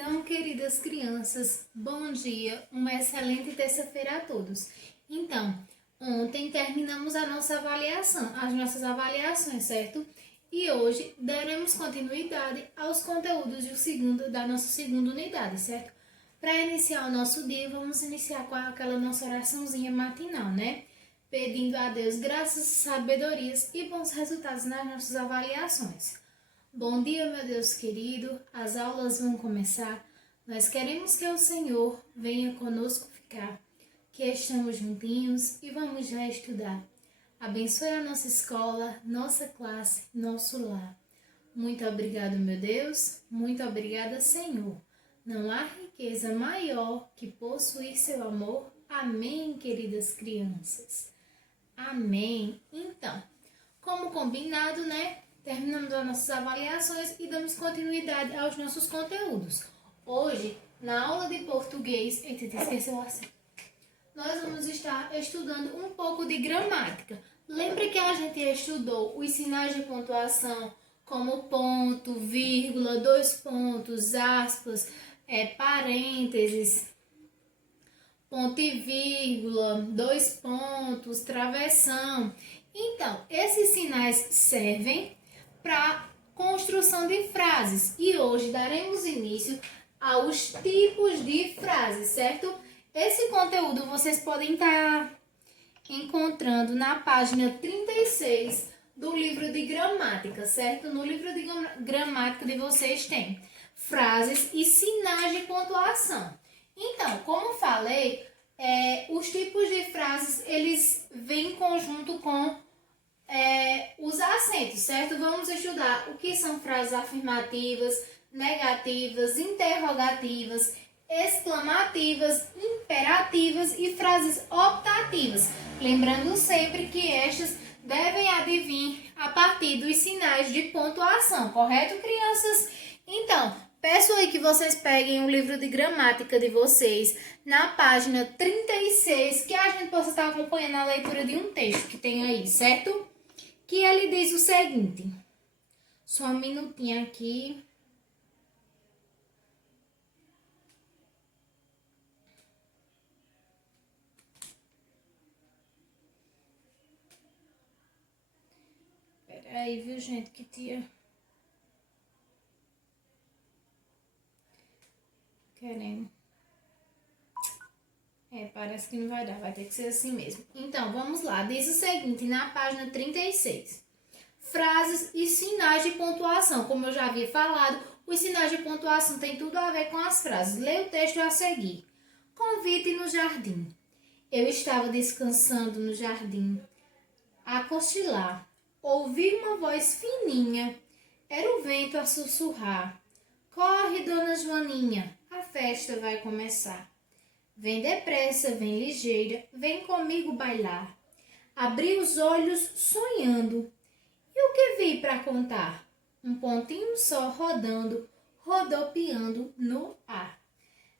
Então, queridas crianças, bom dia, uma excelente terça-feira a todos. Então, ontem terminamos as nossas avaliações, certo? E hoje daremos continuidade aos conteúdos da nossa segunda unidade, certo? Para iniciar o nosso dia, vamos iniciar com aquela nossa oraçãozinha matinal, né? Pedindo a Deus graças, sabedorias e bons resultados nas nossas avaliações. Bom dia, meu Deus querido, as aulas vão começar. Nós queremos que o Senhor venha conosco ficar, que estamos juntinhos e vamos já estudar. Abençoe a nossa escola, nossa classe, nosso lar. Muito obrigado, meu Deus, muito obrigada, Senhor. Não há riqueza maior que possuir seu amor. Amém, queridas crianças. Amém. Então, como combinado, né? Terminamos as nossas avaliações e damos continuidade aos nossos conteúdos. Hoje, na aula de português, nós vamos estar estudando um pouco de gramática. Lembre que a gente estudou os sinais de pontuação, como ponto, vírgula, dois pontos, aspas, parênteses, ponto e vírgula, dois pontos, travessão. Então, esses sinais servem para construção de frases e hoje daremos início aos tipos de frases, certo? Esse conteúdo vocês podem estar encontrando na página 36 do livro de gramática, certo? No livro de gramática de vocês tem frases e sinais de pontuação. Então, como falei, os tipos de frases, eles vêm em conjunto com os acentos, certo? Vamos estudar o que são frases afirmativas, negativas, interrogativas, exclamativas, imperativas e frases optativas. Lembrando sempre que estas devem advir a partir dos sinais de pontuação, correto, crianças? Então, peço aí que vocês peguem o livro de gramática de vocês na página 36, que a gente possa estar acompanhando a leitura de um texto que tem aí, certo? Que ele diz o seguinte. Só um minutinho aqui. Peraí, viu, gente, que tinha... Querendo. Parece que não vai dar, vai ter que ser assim mesmo. Então, vamos lá. Diz o seguinte, na página 36. Frases e sinais de pontuação. Como eu já havia falado, os sinais de pontuação têm tudo a ver com as frases. Leia o texto a seguir. Convite no jardim. Eu estava descansando no jardim, a cochilar. Ouvi uma voz fininha. Era o vento a sussurrar. Corre, dona Joaninha, a festa vai começar. Vem depressa, vem ligeira, vem comigo bailar. Abri os olhos sonhando. E o que vi para contar? Um pontinho só rodando, rodopiando no ar.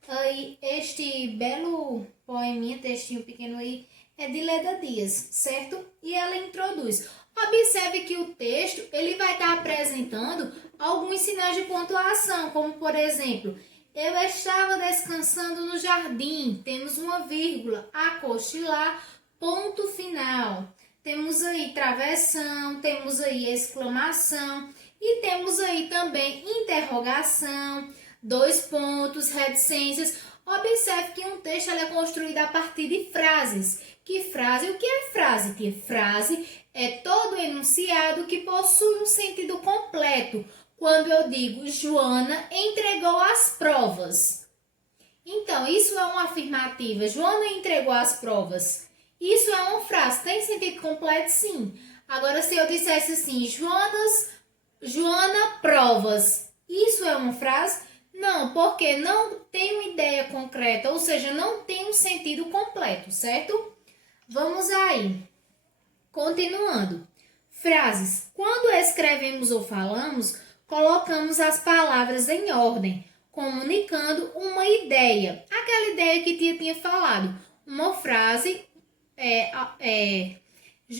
Aí, este belo poeminha, textinho pequeno aí, é de Leda Dias, certo? E ela introduz. Observe que o texto, ele vai estar apresentando alguns sinais de pontuação, como por exemplo, eu estava descansando no jardim, temos uma vírgula, a cochilar, ponto final. Temos aí travessão, temos aí exclamação e temos aí também interrogação, dois pontos, reticências. Observe que um texto é construído a partir de frases. Que frase? O que é frase? Que frase é todo enunciado que possui um sentido completo. Quando eu digo Joana entregou as provas. Então, isso é uma afirmativa. Joana entregou as provas. Isso é uma frase. Tem sentido completo? Sim. Agora, se eu dissesse assim, Joana provas. Isso é uma frase? Não, porque não tem uma ideia concreta, ou seja, não tem um sentido completo, certo? Vamos aí. Continuando. Frases. Quando escrevemos ou falamos, colocamos as palavras em ordem, comunicando uma ideia. Aquela ideia que tia tinha falado. Uma frase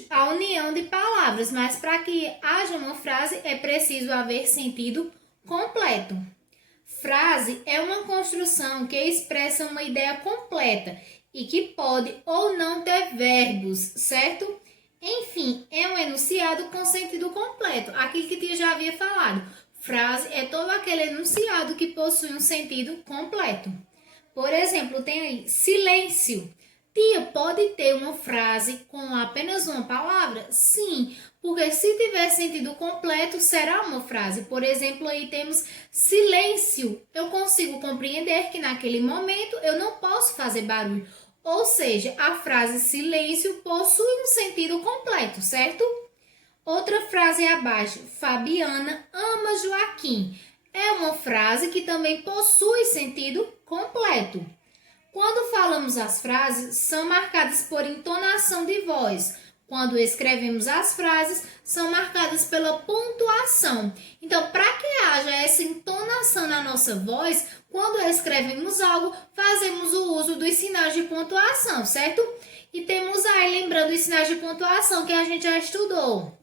a união de palavras, mas para que haja uma frase é preciso haver sentido completo. Frase é uma construção que expressa uma ideia completa e que pode ou não ter verbos, certo? Enfim, é um enunciado com sentido completo, aquilo que eu já havia falado. Frase é todo aquele enunciado que possui um sentido completo. Por exemplo, tem aí silêncio. Tia, pode ter uma frase com apenas uma palavra? Sim, porque se tiver sentido completo, será uma frase. Por exemplo, aí temos silêncio. Eu consigo compreender que naquele momento eu não posso fazer barulho. Ou seja, a frase silêncio possui um sentido completo, certo? Outra frase abaixo, Fabiana ama Joaquim. É uma frase que também possui sentido completo. Quando falamos as frases, são marcadas por entonação de voz. Quando escrevemos as frases, são marcadas pela pontuação. Então, para que haja essa entonação na nossa voz, quando escrevemos algo, fazemos o uso dos sinais de pontuação, certo? E temos aí, lembrando os sinais de pontuação que a gente já estudou.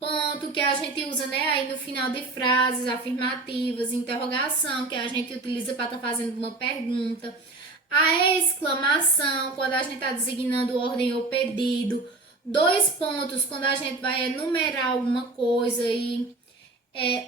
Ponto, que a gente usa, né, aí no final de frases afirmativas, interrogação, que a gente utiliza para estar fazendo uma pergunta. A exclamação, quando a gente está designando ordem ou pedido. 2 pontos, quando a gente vai enumerar alguma coisa aí.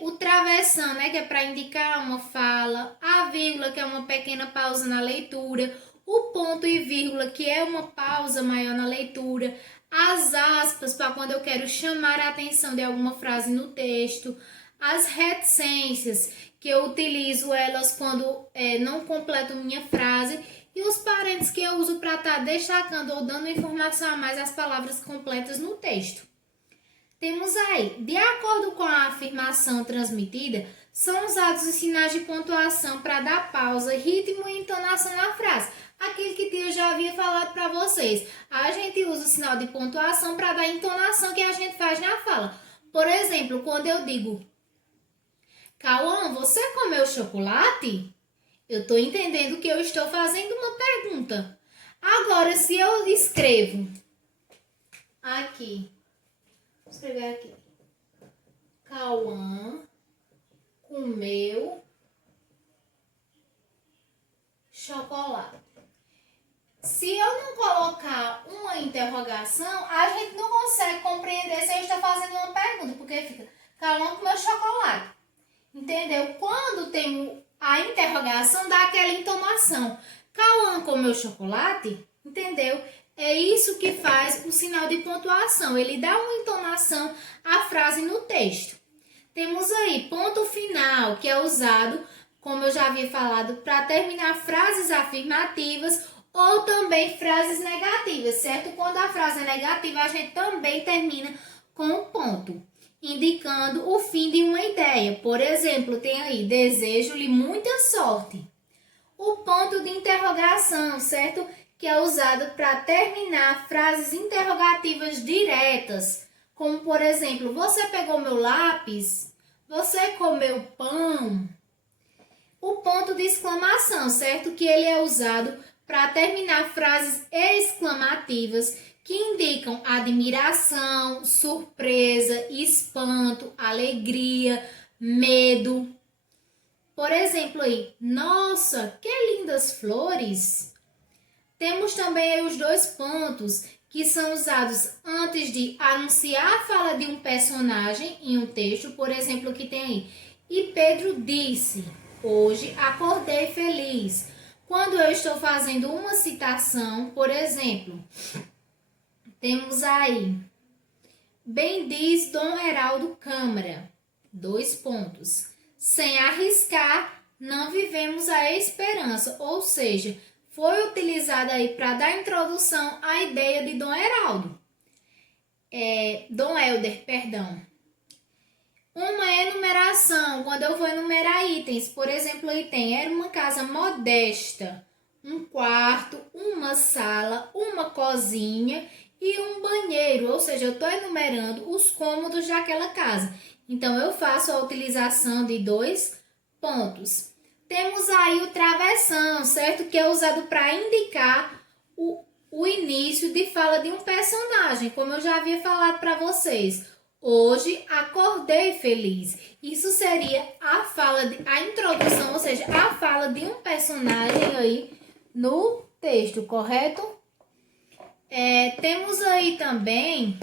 O travessão, né, que é para indicar uma fala. A vírgula, que é uma pequena pausa na leitura. O ponto e vírgula, que é uma pausa maior na leitura. As aspas, para quando eu quero chamar a atenção de alguma frase no texto. As reticências, que eu utilizo elas quando não completo minha frase. E os parênteses, que eu uso para estar destacando ou dando informação a mais as palavras completas no texto. Temos aí, de acordo com a afirmação transmitida, são usados os sinais de pontuação para dar pausa, ritmo e entonação na frase. Aquilo que eu já havia falado para vocês. A gente usa o sinal de pontuação para dar a entonação que a gente faz na fala. Por exemplo, quando eu digo, Cauã, você comeu chocolate? Eu estou entendendo que eu estou fazendo uma pergunta. Agora, se eu escrevo aqui, vou escrever aqui, Cauã comeu chocolate. Se eu não colocar uma interrogação, a gente não consegue compreender se eu estou fazendo uma pergunta, porque fica, Cauã comeu chocolate. Entendeu? Quando tem a interrogação, dá aquela entonação. Cauã comeu chocolate? Entendeu? É isso que faz o sinal de pontuação. Ele dá uma entonação à frase no texto. Temos aí ponto final, que é usado, como eu já havia falado, para terminar frases afirmativas ou também frases negativas, certo? Quando a frase é negativa, a gente também termina com um ponto, indicando o fim de uma ideia. Por exemplo, tem aí, desejo-lhe muita sorte. O ponto de interrogação, certo? Que é usado para terminar frases interrogativas diretas, como por exemplo, você pegou meu lápis? Você comeu pão? O ponto de exclamação, certo? Que ele é usado para terminar frases exclamativas que indicam admiração, surpresa, espanto, alegria, medo. Por exemplo aí, nossa, que lindas flores! Temos também aí os 2 pontos que são usados antes de anunciar a fala de um personagem em um texto. Por exemplo, que tem aí, e Pedro disse, hoje acordei feliz. Quando eu estou fazendo uma citação, por exemplo, temos aí, bem diz Dom Heraldo Câmara, 2 pontos. Sem arriscar, não vivemos a esperança, ou seja, foi utilizada aí para dar introdução à ideia de Dom Heraldo. Dom Helder, perdão. Uma enumeração, quando eu vou enumerar itens, por exemplo, aí tem, era uma casa modesta, um quarto, uma sala, uma cozinha e um banheiro, ou seja, eu estou enumerando os cômodos daquela casa. Então, eu faço a utilização de 2 pontos. Temos aí o travessão, certo? Que é usado para indicar o início de fala de um personagem, como eu já havia falado para vocês. Hoje acordei feliz. Isso seria a introdução, ou seja, a fala de um personagem aí no texto, correto? Temos aí também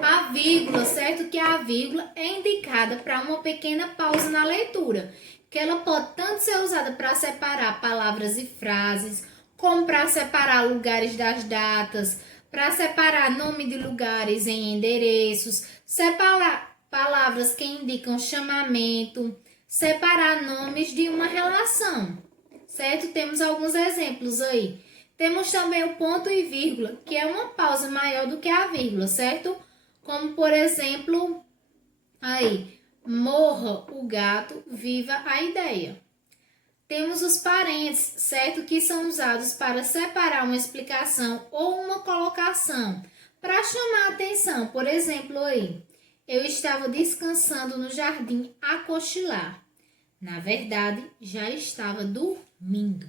a vírgula, certo? Que a vírgula é indicada para uma pequena pausa na leitura, que ela pode tanto ser usada para separar palavras e frases, como para separar lugares das datas, para separar nome de lugares em endereços, separar palavras que indicam chamamento, separar nomes de uma relação, certo? Temos alguns exemplos aí. Temos também o ponto e vírgula, que é uma pausa maior do que a vírgula, certo? Como, por exemplo, aí, morra o gato, viva a ideia. Temos os parênteses, certo? Que são usados para separar uma explicação ou uma colocação, para chamar a atenção. Por exemplo, aí, eu estava descansando no jardim a cochilar. Na verdade, já estava dormindo.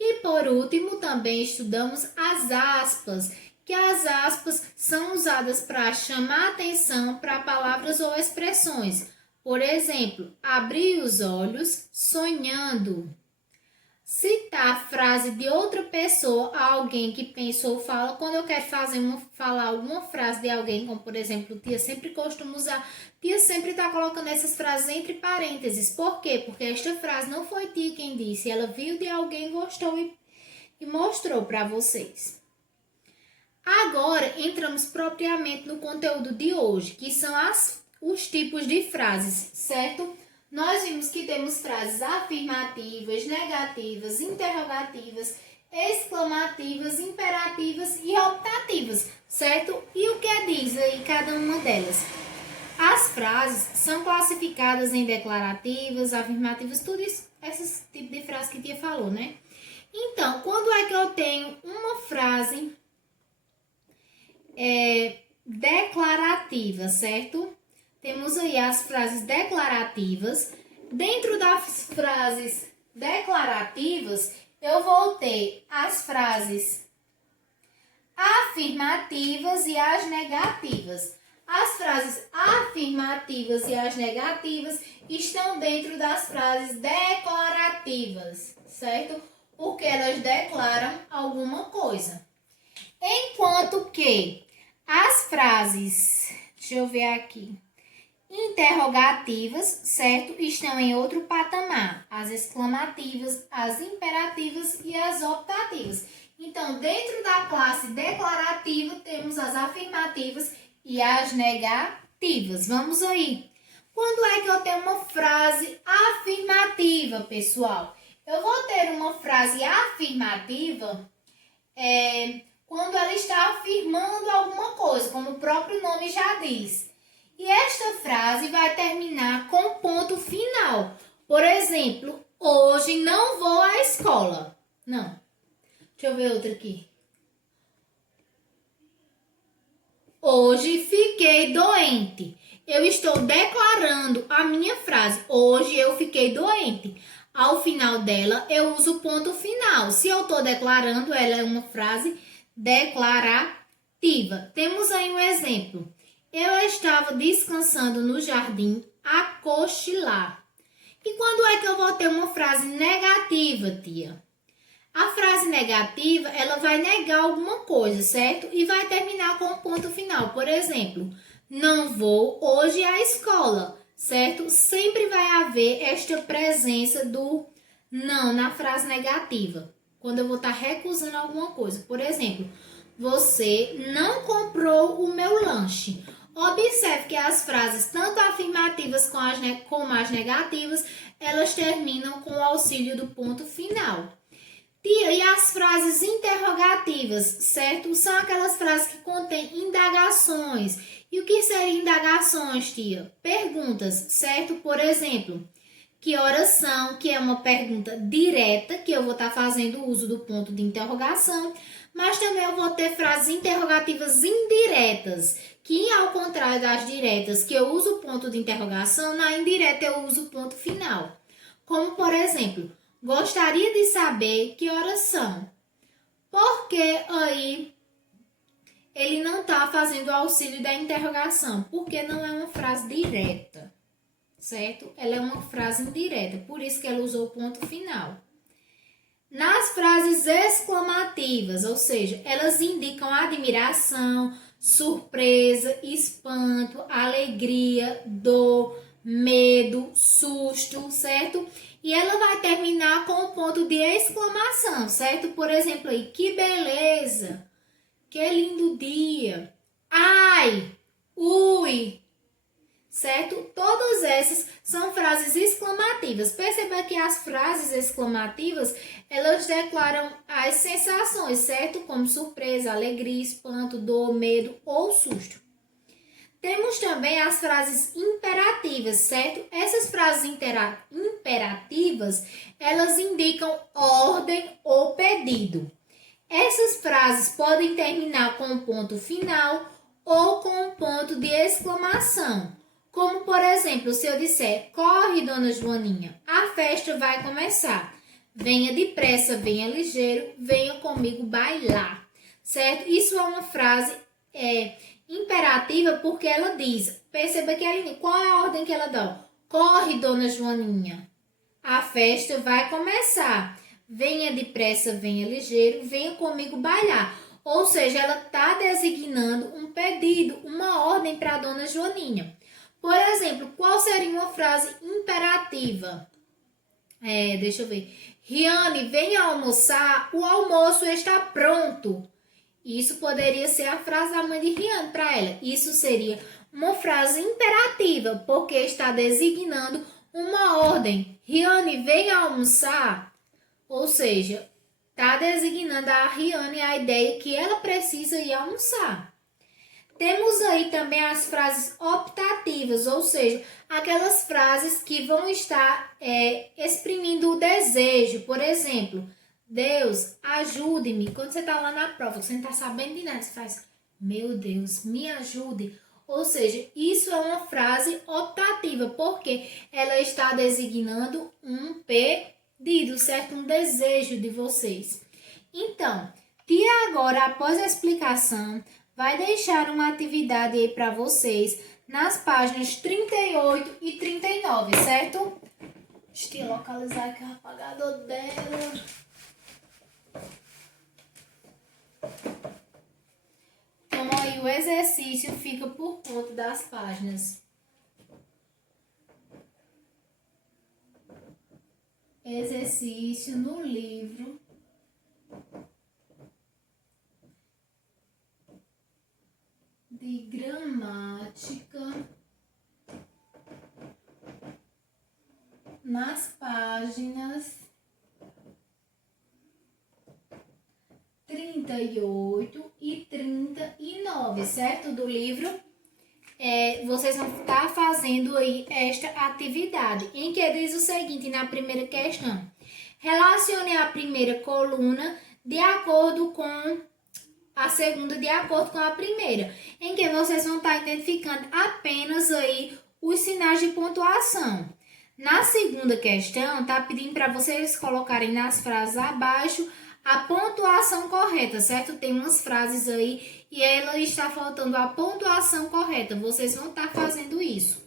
E por último, também estudamos as aspas, que as aspas são usadas para chamar atenção para palavras ou expressões. Por exemplo, abrir os olhos sonhando. Citar a frase de outra pessoa a alguém que pensa ou fala. Quando eu quero falar alguma frase de alguém, como por exemplo, tia sempre costuma usar, tia sempre está colocando essas frases entre parênteses. Por quê? Porque esta frase não foi tia quem disse, ela viu de alguém, gostou e mostrou para vocês. Agora entramos propriamente no conteúdo de hoje, que são os tipos de frases, certo? Nós vimos que temos frases afirmativas, negativas, interrogativas, exclamativas, imperativas e optativas, certo? E o que diz aí cada uma delas? As frases são classificadas em declarativas, afirmativas, tudo isso, esses tipos de frases que a tia falou, né? Então, quando é que eu tenho uma frase declarativa, certo? Temos aí as frases declarativas. Dentro das frases declarativas, eu vou ter as frases afirmativas e as negativas. As frases afirmativas e as negativas estão dentro das frases declarativas, certo? Porque elas declaram alguma coisa. Enquanto que as frases, deixa eu ver aqui, interrogativas, certo? Estão em outro patamar. As exclamativas, as imperativas e as optativas. Então, dentro da classe declarativa, temos as afirmativas e as negativas. Vamos aí. Quando é que eu tenho uma frase afirmativa, pessoal? Eu vou ter uma frase afirmativa quando ela está afirmando alguma coisa, como o próprio nome já diz. E esta frase vai terminar com ponto final. Por exemplo, hoje não vou à escola. Não. Deixa eu ver outra aqui. Hoje fiquei doente. Eu estou declarando a minha frase. Hoje eu fiquei doente. Ao final dela, eu uso o ponto final. Se eu estou declarando, ela é uma frase declarativa. Temos aí um exemplo. Eu estava descansando no jardim a cochilar. E quando é que eu vou ter uma frase negativa, tia? A frase negativa, ela vai negar alguma coisa, certo? E vai terminar com um ponto final. Por exemplo, não vou hoje à escola, certo? Sempre vai haver esta presença do não na frase negativa. Quando eu vou estar recusando alguma coisa. Por exemplo, você não comprou o meu lanche. Observe que as frases, tanto afirmativas como as negativas, elas terminam com o auxílio do ponto final. Tia, e as frases interrogativas, certo? São aquelas frases que contêm indagações. E o que seriam indagações, tia? Perguntas, certo? Por exemplo, que horas são? Que é uma pergunta direta, que eu vou estar fazendo uso do ponto de interrogação. Mas também eu vou ter frases interrogativas indiretas, que ao contrário das diretas, que eu uso o ponto de interrogação, na indireta eu uso o ponto final. Como, por exemplo, gostaria de saber que horas são. Porque aí ele não está fazendo o auxílio da interrogação, porque não é uma frase direta, certo? Ela é uma frase indireta, por isso que ela usou o ponto final. Nas frases exclamativas, ou seja, elas indicam admiração, surpresa, espanto, alegria, dor, medo, susto, certo? E ela vai terminar com o ponto de exclamação, certo? Por exemplo, aí, que beleza, que lindo dia, ai, ui, certo? Todas essas são frases exclamativas. Perceba que as frases exclamativas, elas declaram as sensações, certo? Como surpresa, alegria, espanto, dor, medo ou susto. Temos também as frases imperativas, certo? Essas frases imperativas, elas indicam ordem ou pedido. Essas frases podem terminar com um ponto final ou com um ponto de exclamação. Como, por exemplo, se eu disser, corre, dona Joaninha, a festa vai começar. Venha depressa, venha ligeiro, venha comigo bailar, certo? Isso é uma frase imperativa porque ela diz, perceba que ela, qual é a ordem que ela dá? Corre, dona Joaninha, a festa vai começar. Venha depressa, venha ligeiro, venha comigo bailar. Ou seja, ela está designando um pedido, uma ordem para a dona Joaninha. Por exemplo, qual seria uma frase imperativa? Deixa eu ver. Riane, venha almoçar, o almoço está pronto. Isso poderia ser a frase da mãe de Riane para ela. Isso seria uma frase imperativa, porque está designando uma ordem. Riane, venha almoçar. Ou seja, está designando a Riane a ideia que ela precisa ir almoçar. Temos aí também as frases optativas, ou seja, aquelas frases que vão estar exprimindo o desejo. Por exemplo, Deus, ajude-me. Quando você está lá na prova, você não está sabendo de nada, você faz, meu Deus, me ajude. Ou seja, isso é uma frase optativa, porque ela está designando um pedido, certo? Um desejo de vocês. Então, Tia agora, após a explicação, vai deixar uma atividade aí para vocês nas páginas 38 e 39, certo? Deixa eu localizar aqui o apagador dela. Então, aí o exercício fica por conta das páginas. Exercício no livro de gramática nas páginas 38 e 39, certo? Do livro. Vocês vão estar fazendo aí esta atividade, em que diz o seguinte na primeira questão. Relacione a primeira coluna de acordo com a segunda de acordo com a primeira, em que vocês vão estar identificando apenas aí os sinais de pontuação. Na segunda questão, tá pedindo para vocês colocarem nas frases abaixo a pontuação correta, certo? Tem umas frases aí e ela está faltando a pontuação correta. Vocês vão estar fazendo isso.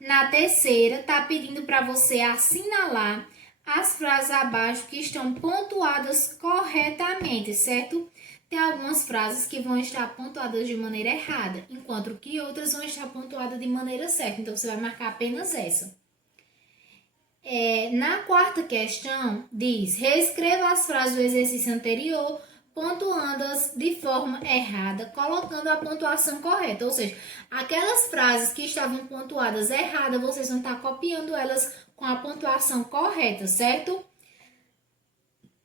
Na terceira, tá pedindo para você assinalar as frases abaixo que estão pontuadas corretamente, certo? Tem algumas frases que vão estar pontuadas de maneira errada, enquanto que outras vão estar pontuadas de maneira certa. Então, você vai marcar apenas essa. Na quarta questão, diz, reescreva as frases do exercício anterior, pontuando-as de forma errada, colocando a pontuação correta. Ou seja, aquelas frases que estavam pontuadas erradas, vocês vão estar copiando elas com a pontuação correta, certo?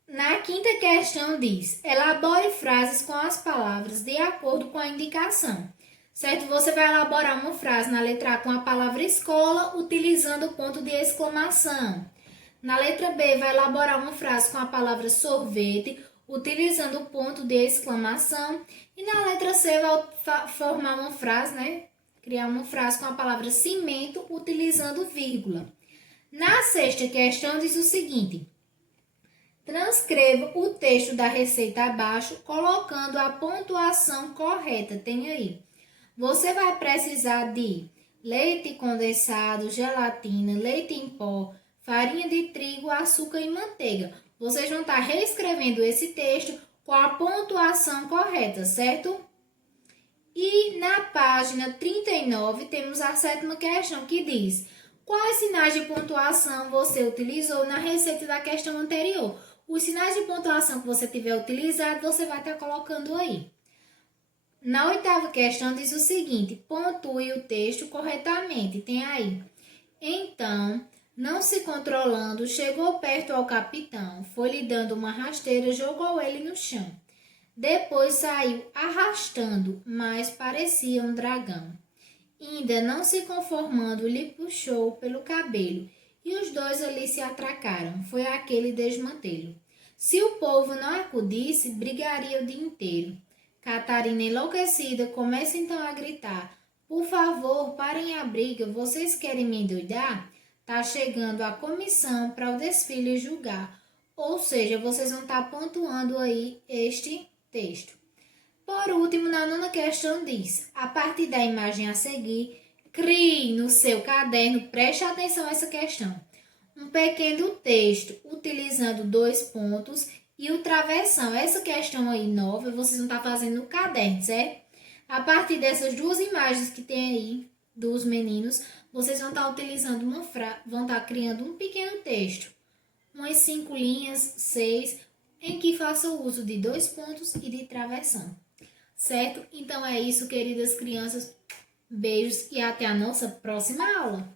Na quinta questão diz, elabore frases com as palavras de acordo com a indicação. Certo? Você vai elaborar uma frase na letra A com a palavra escola, utilizando o ponto de exclamação. Na letra B, vai elaborar uma frase com a palavra sorvete, utilizando o ponto de exclamação. E na letra C, vai formar uma frase, né? Criar uma frase com a palavra cimento, utilizando vírgula. Na sexta questão, diz o seguinte. Transcreva o texto da receita abaixo, colocando a pontuação correta. Tem aí. Você vai precisar de leite condensado, gelatina, leite em pó, farinha de trigo, açúcar e manteiga. Vocês vão estar reescrevendo esse texto com a pontuação correta, certo? E na página 39 temos a 7ª questão que diz: quais sinais de pontuação você utilizou na receita da questão anterior? Os sinais de pontuação que você tiver utilizado, você vai estar colocando aí. Na 8ª questão diz o seguinte: pontue o texto corretamente. Tem aí. Então, não se controlando, chegou perto ao capitão, foi-lhe dando uma rasteira, jogou ele no chão. Depois saiu arrastando, mas parecia um dragão. Ainda não se conformando, lhe puxou pelo cabelo, e os dois ali se atracaram. Foi aquele desmantelo. Se o povo não acudisse, brigaria o dia inteiro. Catarina, enlouquecida, começa então a gritar: por favor, parem a briga, vocês querem me endoidar? Tá chegando a comissão para o desfile julgar. Ou seja, vocês vão estar pontuando aí este texto. Por último, na 9ª questão diz: a partir da imagem a seguir, crie no seu caderno, preste atenção a essa questão, um pequeno texto utilizando 2 pontos e o travessão. Essa questão aí nova, vocês vão estar fazendo no caderno, certo? A partir dessas 2 imagens que tem aí dos meninos, vocês vão estar utilizando vão estar criando um pequeno texto, umas 5 linhas, 6, em que faça o uso de 2 pontos e de travessão. Certo? Então é isso, queridas crianças. Beijos e até a nossa próxima aula.